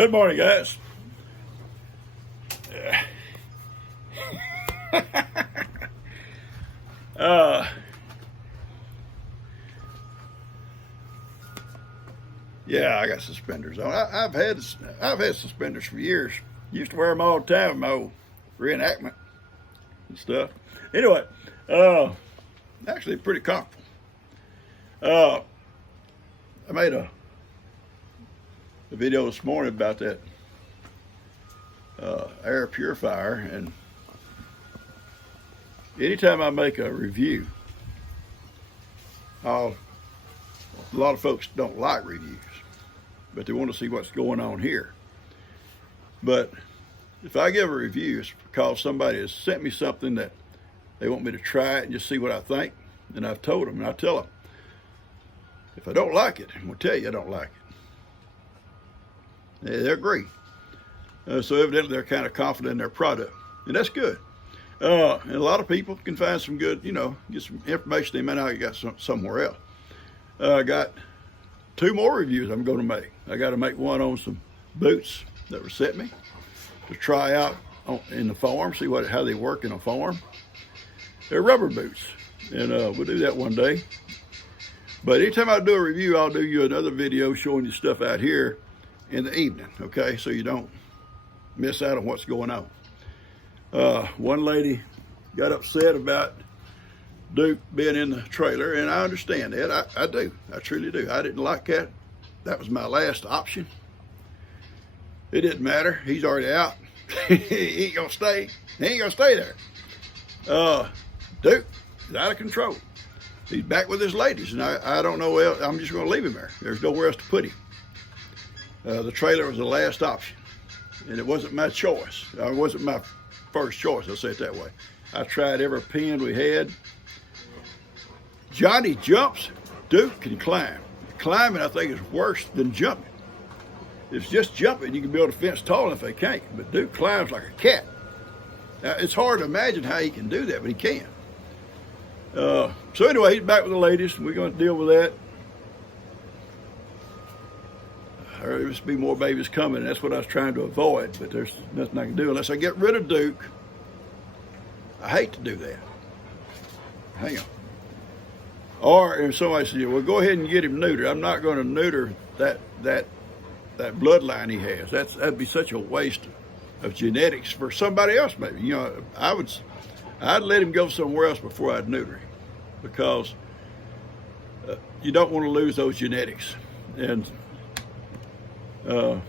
Good morning, guys. Yeah, I got suspenders on. I've had suspenders for years. Used to wear them all the time in my old reenactment and stuff. Anyway, actually pretty comfortable. I made a video this morning about that air purifier, and anytime I make a review, a lot of folks don't like reviews, but they want to see what's going on here. But if I give a review, it's because somebody has sent me something that they want me to try it and just see what I think. And I've told them, and I tell them, if I don't like it, I'm going to tell you I don't like it. They agree. So evidently they're kind of confident in their product, and that's good. And a lot of people can find some good, get some information they may not have got somewhere else. I got 2 more reviews I'm going to make. I got to make one on some boots that were sent me to try out in the farm, see how they work in a farm. They're rubber boots, and we'll do that one day. But anytime I do a review, I'll do you another video showing you stuff out here in the evening, okay? So you don't miss out on what's going on. One lady got upset about Duke being in the trailer, and I understand that. I do. I truly do. I didn't like that. That was my last option. It didn't matter. He's already out. He ain't gonna stay. He ain't gonna stay there. Duke is out of control. He's back with his ladies, and I don't know where else. I'm just gonna leave him there. There's nowhere else to put him. The trailer was the last option, and it wasn't my choice. It wasn't my first choice, I'll say it that way. I tried every pen we had. Johnny jumps, Duke can climb. Climbing, I think, is worse than jumping. If it's just jumping, you can build a fence tall enough they can't, but Duke climbs like a cat. Now, it's hard to imagine how he can do that, but he can. So anyway, he's back with the ladies, and we're going to deal with that. There must be more babies coming, and that's what I was trying to avoid, but there's nothing I can do unless I get rid of Duke. I hate to do that. Hang on. Or if somebody says, well, go ahead and get him neutered. I'm not going to neuter that bloodline he has. That'd be such a waste of genetics for somebody else, maybe. I'd let him go somewhere else before I'd neuter him, because you don't want to lose those genetics. And I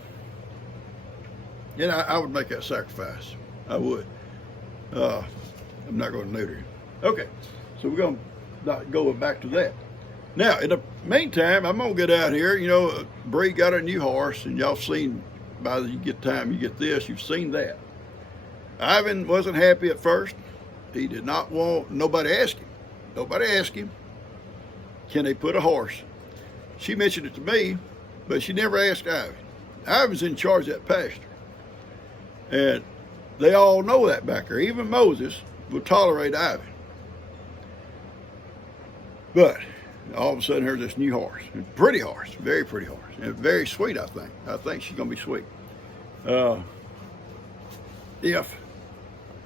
would make that sacrifice. I would. I'm not going to neuter him. Okay, so we're going to go back to that. Now, in the meantime, I'm going to get out here. Bree got a new horse, and y'all seen, by the time you get this, you've seen that. Ivan wasn't happy at first. He did not want, nobody asked him, can they put a horse? She mentioned it to me, but she never asked Ivan. Ivan's in charge of that pasture. And they all know that back there. Even Moses will tolerate Ivan. But all of a sudden, here's this new horse. A pretty horse, very pretty horse. And very sweet, I think. I think she's going to be sweet.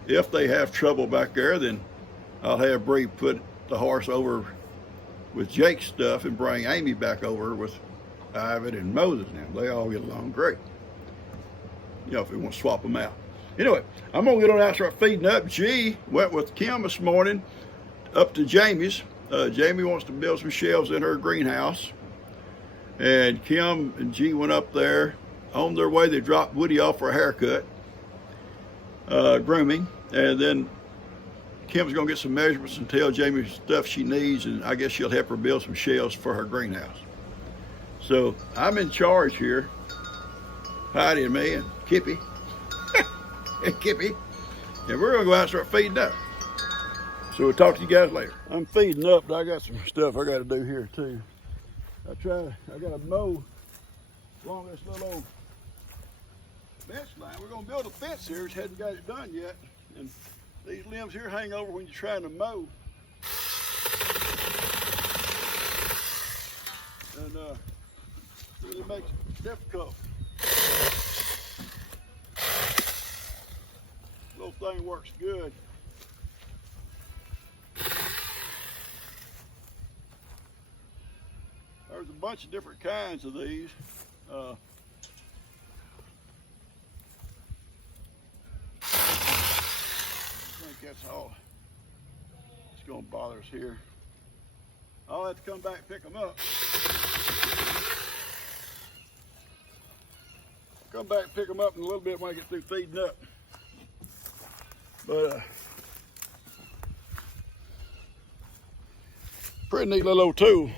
If they have trouble back there, then I'll have Bree put the horse over with Jake's stuff and bring Amy back over with Ivan and Moses now. They all get along great. If we want to swap them out. Anyway, I'm going to get on out and start feeding up. G went with Kim this morning up to Jamie's. Jamie wants to build some shelves in her greenhouse. And Kim and G went up there. On their way, they dropped Woody off for a haircut, grooming. And then Kim's going to get some measurements and tell Jamie stuff she needs, and I guess she'll help her build some shelves for her greenhouse. So I'm in charge here. Heidi and me and Kippy. And Kippy. And we're going to go out and start feeding up. So we'll talk to you guys later. I'm feeding up, but I got some stuff I got to do here too. I got to mow along this little old fence line. We're going to build a fence here. Just hadn't got it done yet. And these limbs here hang over when you're trying to mow. And really makes it difficult. everything works good. There's a bunch of different kinds of these. I think that's all it's going to bother us here. I'll have to come back and pick them up. Come back and pick them up in a little bit when I get through feeding up. But pretty neat little old tool.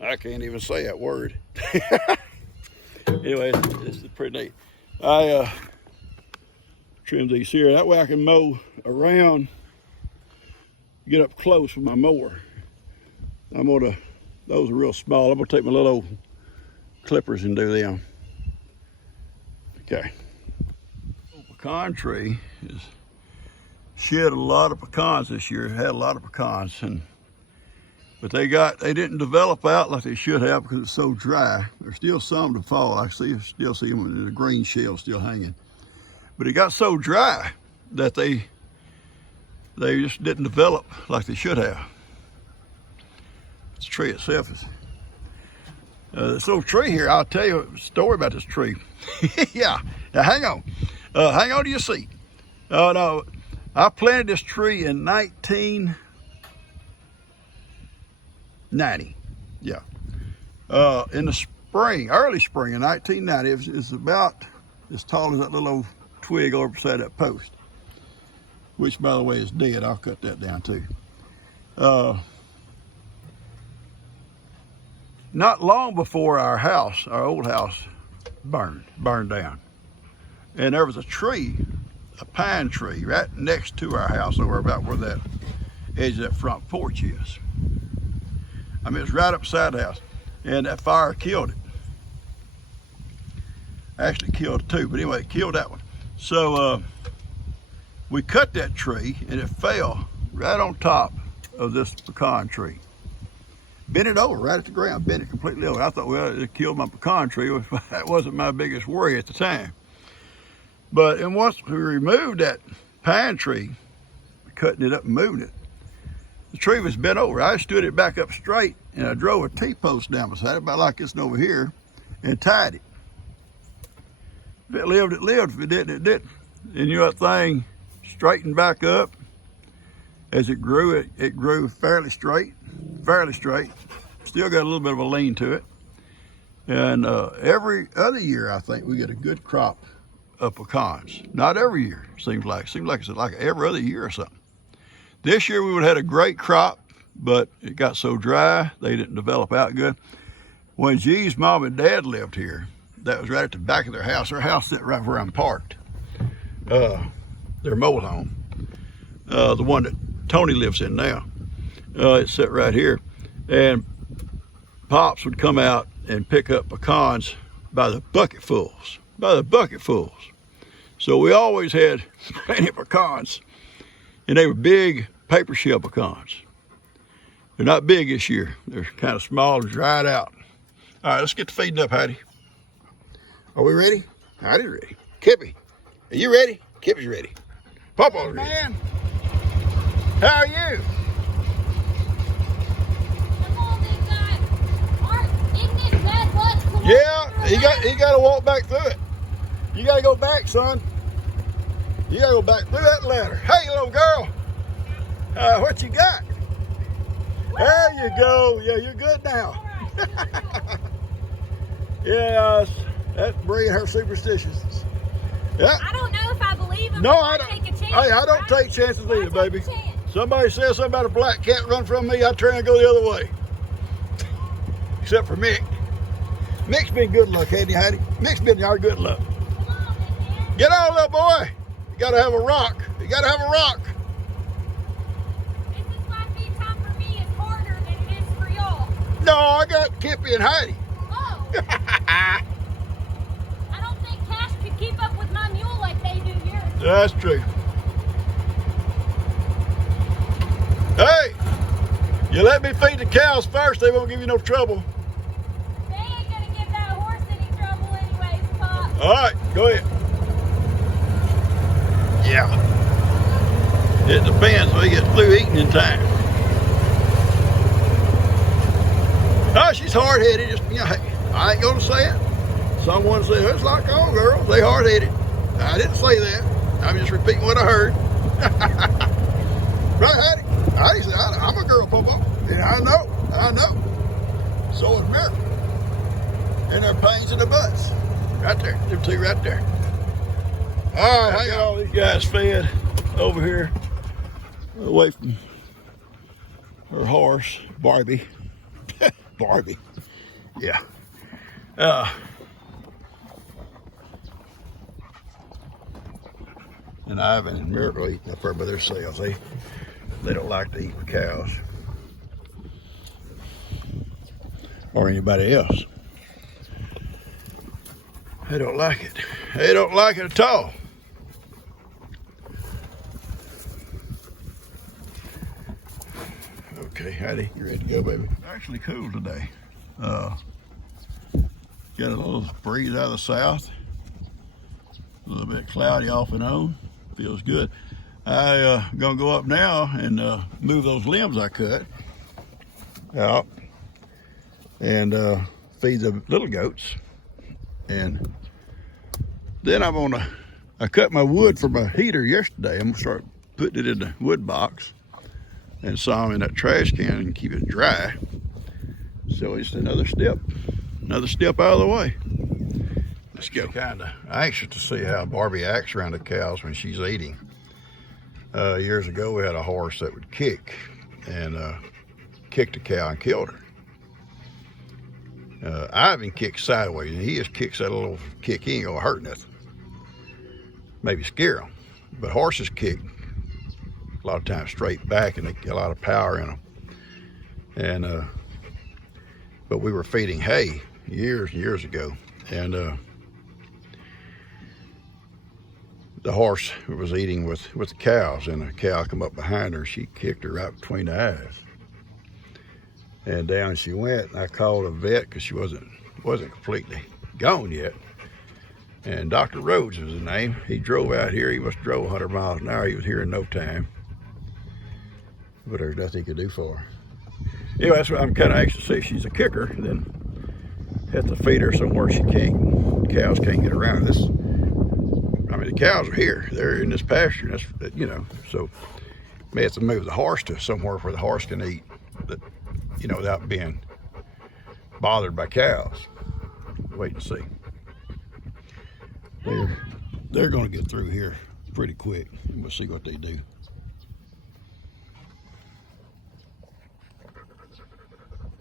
I can't even say that word. Anyway, it's pretty neat. I trim these here. That way I can mow around, get up close with my mower. Those are real small. I'm gonna take my little old clippers and do them. Okay. Pecan tree has shed a lot of pecans this year. It had a lot of pecans, but they didn't develop out like they should have because it's so dry. There's still some to fall. I still see them in the green shell still hanging. But it got so dry that they just didn't develop like they should have. This tree itself is this little tree here. I'll tell you a story about this tree. Yeah, now hang on to your seat. Oh no, I planted this tree in 1990. Yeah, in the spring, early spring in 1990. It's about as tall as that little old twig over beside that post, which by the way is dead. I'll cut that down too. Not long before our old house burned down, and there was a tree, a pine tree, right next to our house, over about where that edge of that front porch is. I mean, it's right up beside the house, and that fire killed it. Actually killed it too, but anyway, it killed that one. So we cut that tree, and it fell right on top of this pecan tree. Bent it over right at the ground, bent it completely over. I thought, well, it killed my pecan tree. That wasn't my biggest worry at the time. But and once we removed that pine tree, cutting it up and moving it, the tree was bent over. I stood it back up straight, and I drove a T-post down beside it, about like this one over here, and tied it. If it lived, it lived. If it didn't, it didn't. And you know, that thing straightened back up. As it grew, it grew fairly straight. Still got a little bit of a lean to it. And every other year, I think, we get a good crop of pecans. Not every year, seems like it's like every other year or something. This year we would have had a great crop, but it got so dry, they didn't develop out good. When G's mom and dad lived here, that was right at the back of their house. Their house sat right where I'm parked. Their mobile home, the one that Tony lives in now. It sat right here, and Pops would come out and pick up pecans by the bucketfuls. So we always had plenty of pecans, and they were big paper shell pecans. They're not big this year. They're kind of small and dried out. All right, let's get to feeding up, Heidi. Are we ready? Heidi's ready. Kippy, are you ready? Kippy's ready. Papa's ready. Man, how are you? Yeah, he got to walk back through it. You got to go back, son. You got to go back through that ladder. Hey, little girl. What you got? There you go. Yeah, you're good now. Yeah, that's bringing her superstitions. Yeah. I don't know if I believe him. No, I don't. Take a chance, Hey, I don't take chances either, baby. Somebody says something about a black cat run from me, I turn and go the other way. Except for Mick. Mick's been good luck, hasn't he, Heidi? Mick's been our good luck. Come on, man. Get on, little boy. You gotta have a rock. You gotta have a rock. This is why feed time for me is harder than it is for y'all. No, I got Kippy and Heidi. Oh. I don't think Cash could keep up with my mule like they do yours. That's true. Hey, you let me feed the cows first, they won't give you no trouble. They ain't gonna give that horse any trouble anyways, Pop. All right, go ahead. Yeah. It depends when we get through eating in time. Oh, she's hard-headed. Just, you know, I ain't gonna say it. Someone said, it's like all girls, they hard-headed. I didn't say that. I'm just repeating what I heard. Right, Hattie? Hattie said, I'm a girl, Popo. And I know. So is Miracle. And their pains in the butts. Right there, them two right there. All right, I got all these guys fed over here, away from her horse, Barbie. Barbie, yeah. And Ivan and Miracle eating up there by themselves. They don't like to eat with cows or anybody else. They don't like it. They don't like it at all. Okay, Hattie, you ready to go, baby? Actually cool today. Got a little breeze out of the south. A little bit cloudy off and on. Feels good. I gonna go up now and move those limbs I cut out and feed the little goats. And then I cut my wood for my heater yesterday. I'm gonna start putting it in the wood box and saw them in that trash can and keep it dry. So it's another step out of the way. Let's go. Kinda anxious to see how Barbie acts around the cows when she's eating. Years ago, we had a horse that would kick and kicked a cow and killed her. Ivan kicks sideways, and he just kicks that little kick. He ain't gonna hurt nothing. Maybe scare them. But horses kick a lot of times straight back, and they get a lot of power in them. And but we were feeding hay years and years ago, and the horse was eating with the cows, and a cow come up behind her. She kicked her right between the eyes, and down she went. And I called a vet because she wasn't completely gone yet. And Dr. Rhodes was his name. He drove out here. He must have drove 100 miles an hour. He was here in no time, but there's nothing he could do for her. Anyway, that's what I'm kind of anxious to see. She's a kicker, and then have to feed her somewhere cows can't get around. I mean, the cows are here. They're in this pasture. That's, you know, so may have to move the horse to somewhere where the horse can eat, you know, without being bothered by cows. Wait and see. They're going to get through here pretty quick. We'll see what they do.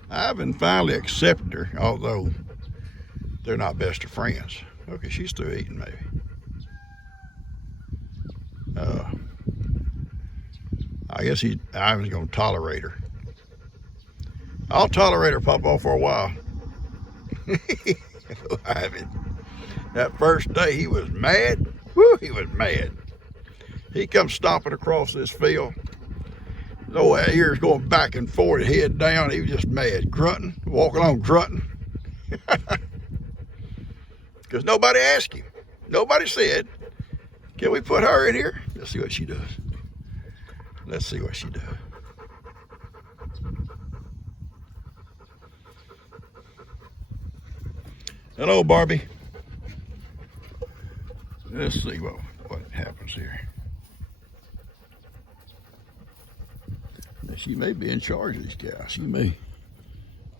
Ivan finally accepted her, although they're not best of friends. Okay, she's through eating, maybe. I guess Ivan's gonna tolerate her. I'll tolerate her, Papa, for a while. Ivan, that first day he was mad. Woo, he was mad. He comes stomping across this field. His old ears going back and forth, head down. He was just mad, grunting, walking on grunting. Because nobody asked him. Nobody said, can we put her in here? Let's see what she does. Let's see what she does. Hello, Barbie. Let's see what happens here. Now, she may be in charge of these cows. She may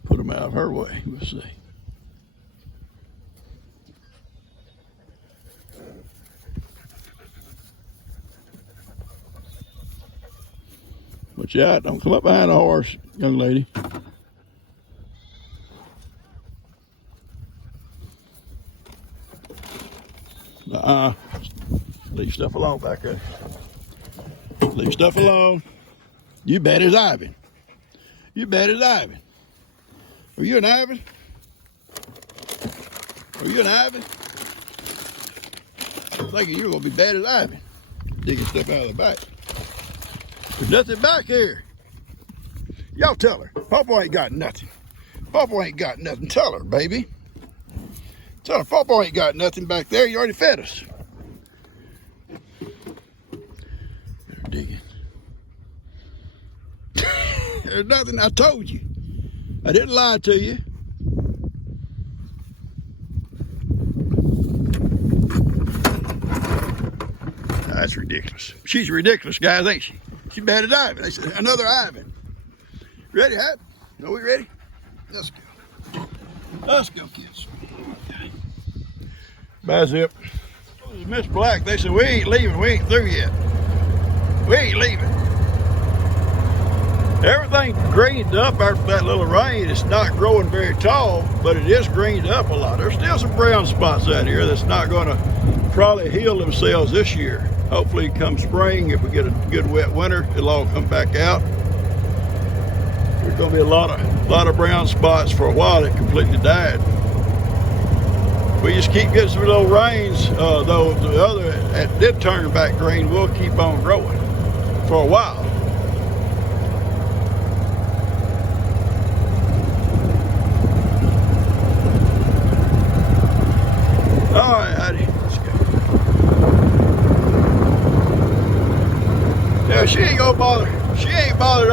put them out of her way. We'll see. Watch out, don't come up behind a horse, young lady. Leave stuff alone back there. Leave stuff alone. You bad as Ivan. You bad as Ivan. Are you an Ivan? Are you an Ivan? I'm thinking you're gonna be bad as Ivan. Digging stuff out of the back. There's nothing back here. Y'all tell her. Papa ain't got nothing. Papa ain't got nothing. Tell her, baby. Tell her Papa ain't got nothing back there. You already fed us. digging. There's nothing. I told you. I didn't lie to you. That's ridiculous. She's ridiculous, guys, ain't she? She's bad at diving. They said, another Ivan. Ready, Hat? Are we ready? Let's go. Let's go, kids. Bye, Zip. Miss Black, they said, we ain't leaving. We ain't through yet. We ain't leaving. Everything greened up after that little rain. It's not growing very tall, but it is greened up a lot. There's still some brown spots out here that's not going to probably heal themselves this year. Hopefully come spring, if we get a good wet winter, it'll all come back out. There's going to be a lot of brown spots for a while that completely died. We just keep getting some little rains, though the other that did turn back green will keep on growing for a while. All right, Heidi, let's go. Yeah, she ain't gonna bother. She ain't bothered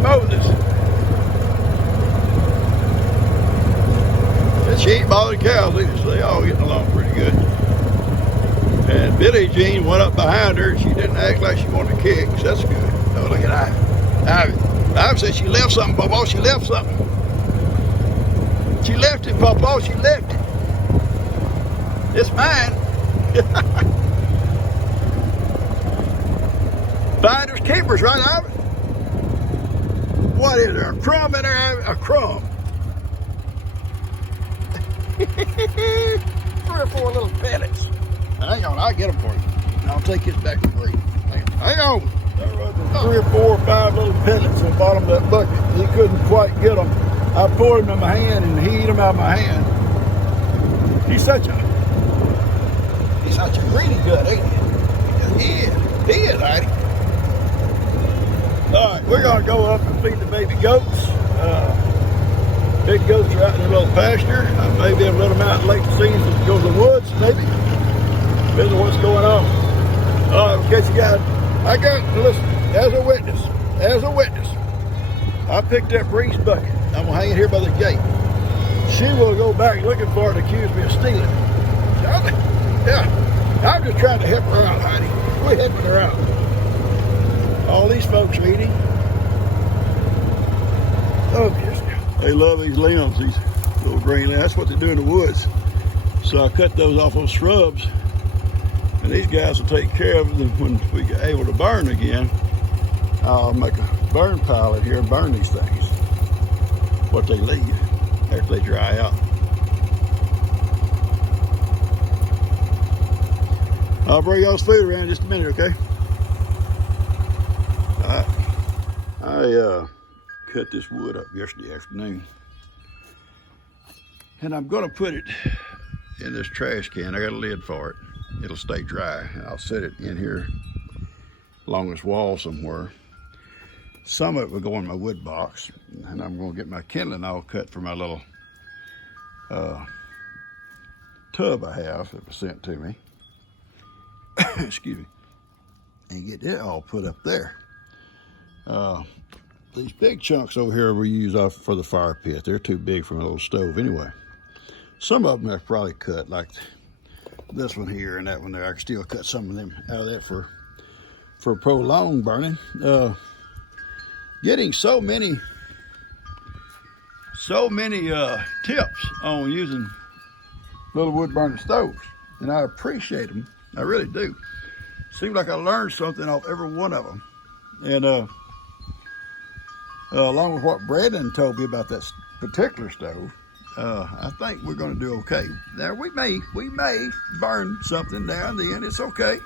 Moses. And she ain't bothered cows either, so they all getting along pretty good. And Billie Jean went up behind her and she didn't act like she wanted to kick, so that's good. Oh, look at Ivy. Ivy said she left something, Papa. She left something. She left it, Papa. She left it. It's mine. Finders keepers, right, Ivy? What is there? A crumb in there, Ivy? A crumb. 3 or 4 little pellets. Hang on, I'll get them for you. And I'll take this back to Green. Hang on. There was 3 or 4 or 5 little pellets on the bottom of that bucket. He couldn't quite get them. I poured them in my hand and he ate them out of my hand. He's such a greedy gut, ain't he? He is, Heidi. All right, we're gonna go up and feed the baby goats. Big goats are out in their little pasture. I may be able to let them out in late season to go to the woods, maybe. Depends on what's going on. All right, okay, you guys. Listen, as a witness, I picked up Bree's bucket. I'm gonna hang it here by the gate. She will go back looking for it and accuse me of stealing it. Yeah, I'm just trying to help her out, Heidi. We're helping her out. All these folks are eating. Oh, yes. They love these limbs, these little green limbs. That's what they do in the woods. So I cut those off those shrubs. And these guys will take care of them when we get able to burn again. I'll make a burn pile in here and burn these things. What they leave after they dry out. I'll bring y'all's food around in just a minute, okay? I cut this wood up yesterday afternoon. And I'm gonna put it in this trash can. I got a lid for it. It'll stay dry. I'll set it in here along this wall somewhere. Some of it will go in my wood box, and I'm gonna get my kindling all cut for my little tub I have that was sent to me. Excuse me. And get it all put up there. These big chunks over here we use off for the fire pit. They're too big for my little stove anyway. Some of them I've probably cut, like this one here and that one there. I can still cut some of them out of there for prolonged burning. Getting so many tips on using little wood burning stoves, and I appreciate them. I really do. Seems like I learned something off every one of them. And along with what Brandon told me about that particular stove, I think we're going to do okay. Now we may burn something now and then. It's okay.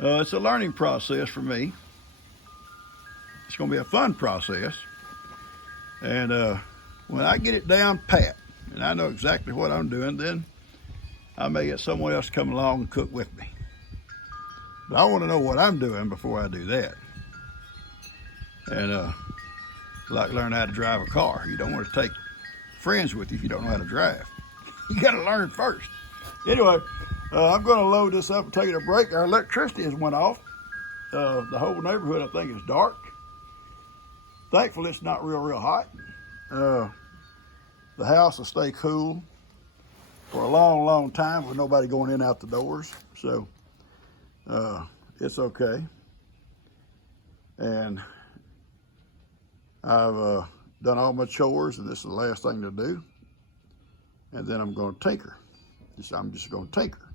It's a learning process for me. It's going to be a fun process. And when I get it down pat and I know exactly what I'm doing, then I may get someone else to come along and cook with me. But I want to know what I'm doing before I do that. And like learn how to drive a car. You don't want to take friends with you if you don't know how to drive. You got to learn first. Anyway, I'm going to load this up and take it a break. Our electricity has went off. The whole neighborhood, I think, is dark. Thankfully, it's not real hot. The house will stay cool for a long time with nobody going in and out the doors. So it's okay. And I've done all my chores, and this is the last thing to do. And then I'm going to tinker. I'm just going to tinker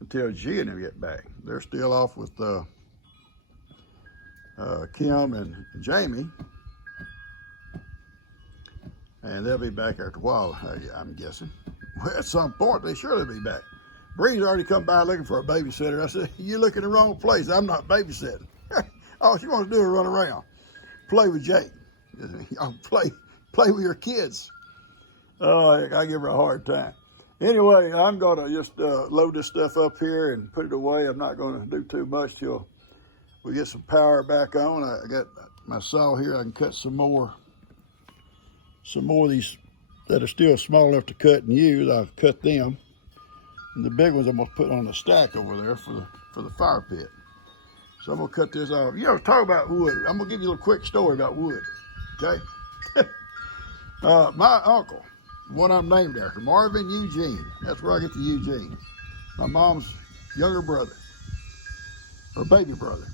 until G and them get back. They're still off with Kim and Jamie, and they'll be back after a while, I'm guessing. Well, at some point, they surely be back. Bree's already come by looking for a babysitter. I said, "You look in the wrong place. I'm not babysitting." All she wants to do is run around, play with Jake, play with your kids. Oh, I give her a hard time. Anyway, I'm going to just load this stuff up here and put it away. I'm not going to do too much till we get some power back on. I got my saw here. I can cut some more of these that are still small enough to cut and use. I'll cut them. And the big ones I'm going to put on the stack over there for the fire pit. So I'm going to cut this off. You know, talk about wood. I'm going to give you a little quick story about wood, okay? My uncle, one I'm named after, Marvin Eugene. That's where I get the Eugene. My mom's younger brother, or baby brother.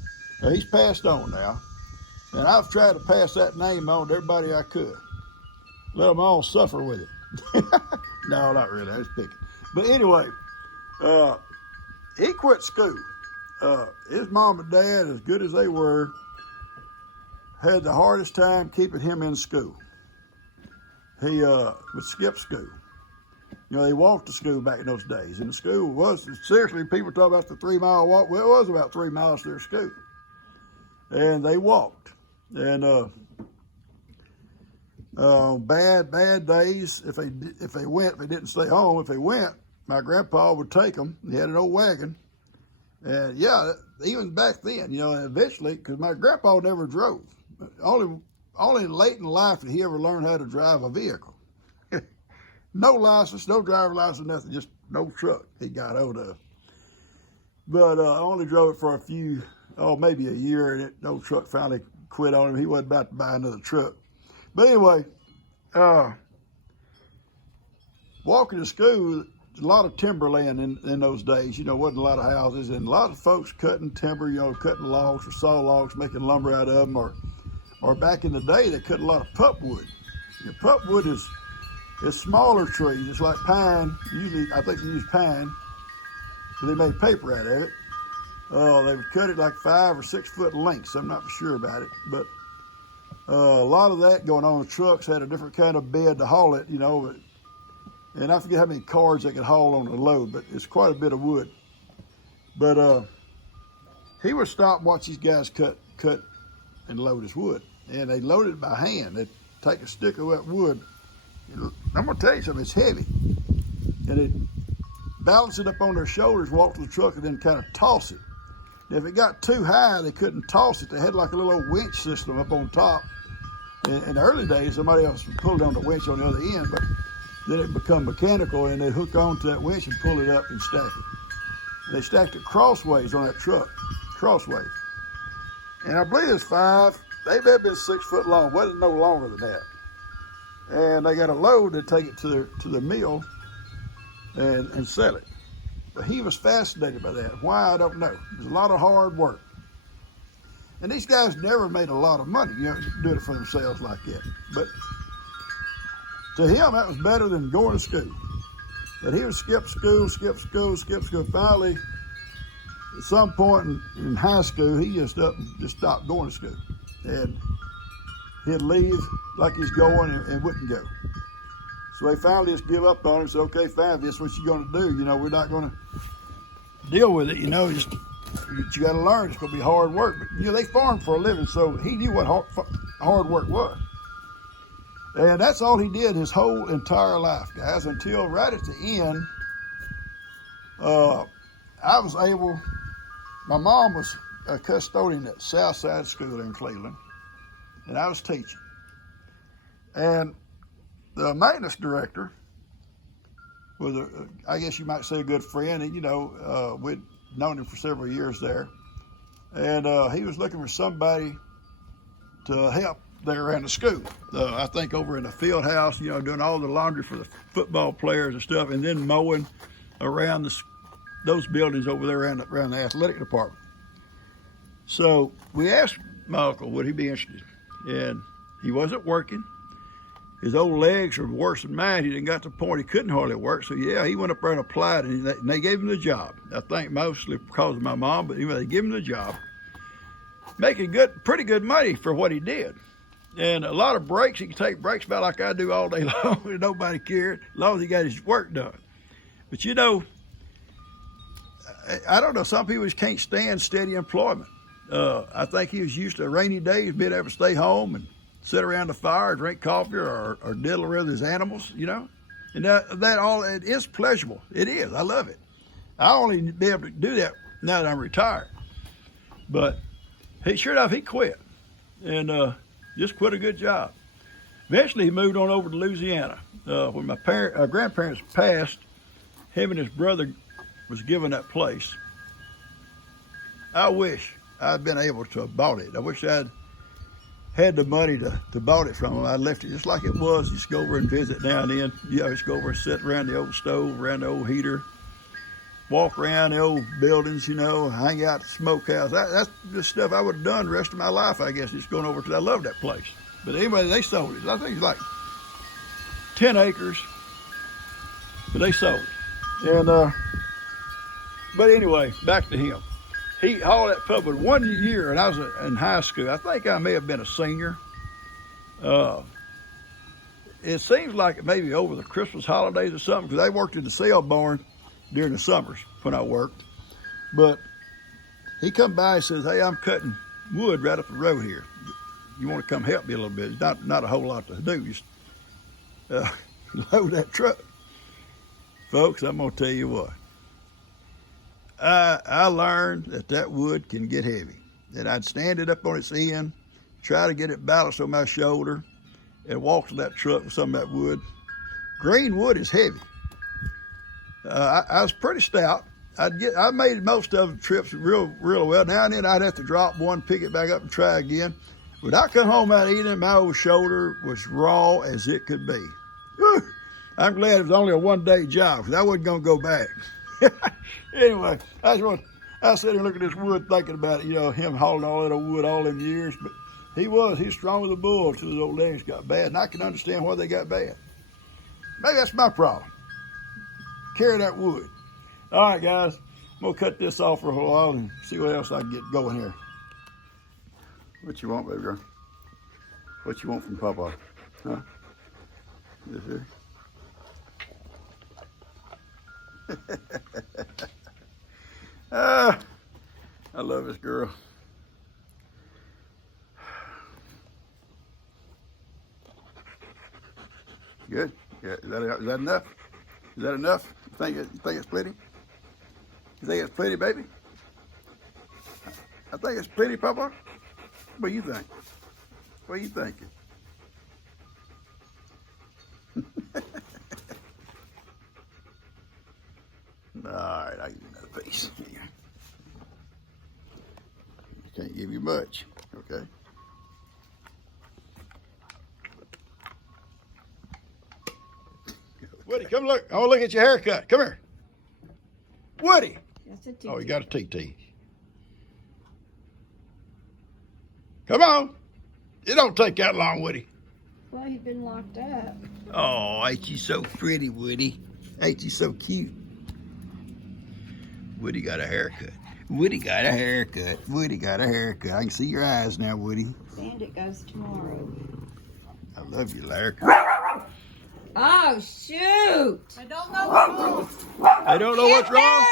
He's passed on now, and I've tried to pass that name on to everybody I could. Let them all suffer with it. No, not really. I was picking. But anyway, he quit school. His mom and dad, as good as they were, had the hardest time keeping him in school. He would skip school. You know, they walked to school back in those days. And the school was, seriously, people talk about the 3-mile walk. Well, it was about 3 miles to their school. And they walked. And bad days, if they didn't stay home, if they went, my grandpa would take them. He had an old wagon. And yeah, even back then, you know, and eventually, because my grandpa never drove. Only late in life did he ever learn how to drive a vehicle. No license, no driver license, nothing, just no truck he got hold of. But I only drove it for a few, maybe a year, and no truck finally quit on him. He wasn't about to buy another truck. But anyway, walking to school, a lot of timberland in those days. You know, wasn't a lot of houses, and a lot of folks cutting timber, you know, cutting logs or saw logs, making lumber out of them, or back in the day, they cut a lot of pulpwood. You know, pulpwood is smaller trees. It's like pine. Usually, I think they use pine, so they made paper out of it. They would cut it like 5 or 6 foot lengths. I'm not sure about it, but a lot of that going on. The trucks had a different kind of bed to haul it, you know. And I forget how many cars they could haul on the load, but it's quite a bit of wood. But he would stop and watch these guys cut and load his wood. And they loaded it by hand. They'd take a stick of that wood. I'm going to tell you something, it's heavy. And they'd balance it up on their shoulders, walk to the truck, and then kind of toss it. And if it got too high, they couldn't toss it. They had like a little old winch system up on top. In the early days, somebody else would pull it on the winch on the other end, but then it become mechanical, and they'd hook onto that winch and pull it up and stack it. They stacked it crossways on that truck, crossways. And I believe it's 5, they may have been 6 foot long, wasn't no longer than that. And they got a load to take it to the mill and sell it. But he was fascinated by that. Why, I don't know. It was a lot of hard work. And these guys never made a lot of money, you know, doing it for themselves like that. But to him, that was better than going to school. And he would skip school. Finally, at some point in high school, he just stopped going to school. And he'd leave like he's going and wouldn't go. So they finally just give up on him and said, okay, fine, this is what you're going to do. You know, we're not going to deal with it. You know, you got to learn. It's going to be hard work. But, you know, they farmed for a living, so he knew what hard work was. And that's all he did his whole entire life, guys, until right at the end, I was able, my mom was a custodian at Southside School in Cleveland, and I was teaching. And the maintenance director was I guess you might say a good friend, and you know, we'd known him for several years there, and he was looking for somebody to help there around the school. I think over in the field house, you know, doing all the laundry for the football players and stuff, and then mowing around those buildings over there around the athletic department. So we asked my uncle would he be interested, and he wasn't working. His old legs were worse than mine. He didn't got to the point he couldn't hardly work. So yeah, he went up there and applied, and they gave him the job. I think mostly because of my mom, but anyway, they gave him the job, making pretty good money for what he did. And a lot of breaks, he could take breaks about like I do all day long, and nobody cared, as long as he got his work done. But you know, I don't know, some people just can't stand steady employment. I think he was used to rainy days, being able to stay home and sit around the fire, drink coffee, or diddle around his animals, you know. And that all, it is pleasurable. It is. I love it. I only be able to do that now that I'm retired. But sure enough, he quit and just quit a good job. Eventually, he moved on over to Louisiana. When my grandparents passed, him and his brother was given that place. I wish I'd been able to have bought it. I wish I'd had the money to bought it from him. I left it just like it was. Just go over and visit now and then. Yeah, just go over and sit around the old stove, around the old heater, walk around the old buildings, you know, hang out at the smokehouse. That's the stuff I would have done the rest of my life, I guess, just going over because I love that place. But anyway, they sold it. I think it's like 10 acres, but they sold it. And but anyway, back to him. He hauled that pup with 1 year, and I was in high school. I think I may have been a senior. It seems like maybe over the Christmas holidays or something, because I worked in the sale barn during the summers when I worked. But he come by and says, "Hey, I'm cutting wood right up the road here. You want to come help me a little bit?" It's not a whole lot to do. Just load that truck. Folks, I'm going to tell you what. I learned that wood can get heavy. And I'd stand it up on its end, try to get it balanced on my shoulder, and walk to that truck with some of that wood. Green wood is heavy. I was pretty stout. I made most of the trips real well. Now and then I'd have to drop one, pick it back up, and try again. When I come home that evening, my old shoulder was raw as it could be. Whew. I'm glad it was only a one-day job, because I wasn't going to go back. Anyway, I sat here looking at this wood, thinking about it, you know, him hauling all that old wood all them years. But he's strong as a bull until his old legs got bad, and I can understand why they got bad. Maybe that's my problem. Carry that wood. All right, guys, I'm gonna cut this off for a while and see what else I can get going here. What you want, baby girl? What you want from Papa? Huh? This here? I love this girl. Good. Yeah. Is that enough? Is that enough? You think it's plenty? You think it's plenty, baby? I think it's plenty, Papa. What do you think? What are you thinking? All right, I'll give you another piece. Here. Can't give you much, okay? Woody, come look. I want to look at your haircut. Come here. Woody. That's a TT. Oh, you got a TT. Come on. It don't take that long, Woody. Well, he's been locked up. Oh, ain't you so pretty, Woody? Ain't you so cute? Woody got a haircut. Woody got a haircut. Woody got a haircut. I can see your eyes now, Woody. Bandit goes tomorrow. I love you, Larry. Oh, shoot! I don't know what's wrong. I don't know what's wrong.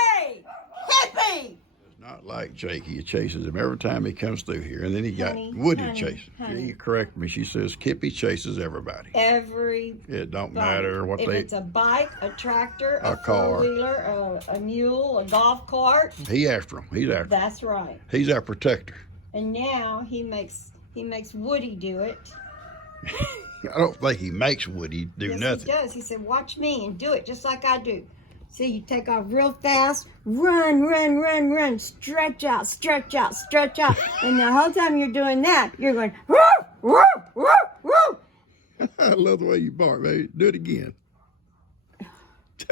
Hippie! It's not like Jake. He chases him every time he comes through here. And then he got Honey, Woody honey, chasing. honey. She corrected me. She says Kippy chases everybody. It don't matter what if they... it's a bike, a tractor, a car, four-wheeler, a mule, a golf cart. He after him. He's after him. That's right. He's our protector. And now he makes Woody do it. I don't think he makes wood. He do Yes, nothing. he does. He said, watch me and do it just like I do. See, you take off real fast, run, run, run, run, stretch out, stretch out, stretch out. And the whole time you're doing that, you're going, woo, woo, woo, woo. I love the way you bark, baby. Do it again. I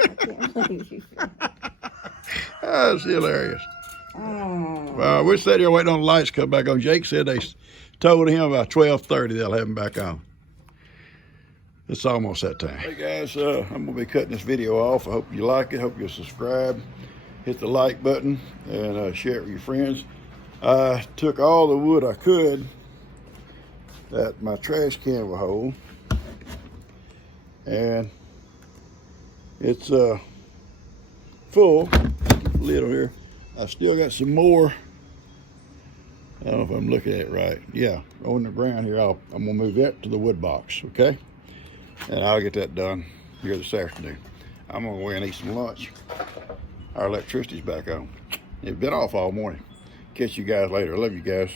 can't believe you. Oh, it's hilarious. Oh. We're sitting here waiting on the lights to come back on. Jake said they told him about 12:30 they'll have him back on. It's almost that time. Hey guys, I'm gonna be cutting this video off. I hope you like it. Hope you'll subscribe, hit the like button, and share it with your friends. I took all the wood I could that my trash can will hold, and it's full. Lid on here. I still got some more. I don't know if I'm looking at it right. Yeah, on the ground here. I'm gonna move that to the wood box, okay? And I'll get that done here this afternoon. I'm gonna go in and eat some lunch. Our electricity's back on. It's been off all morning. Catch you guys later. I love you guys.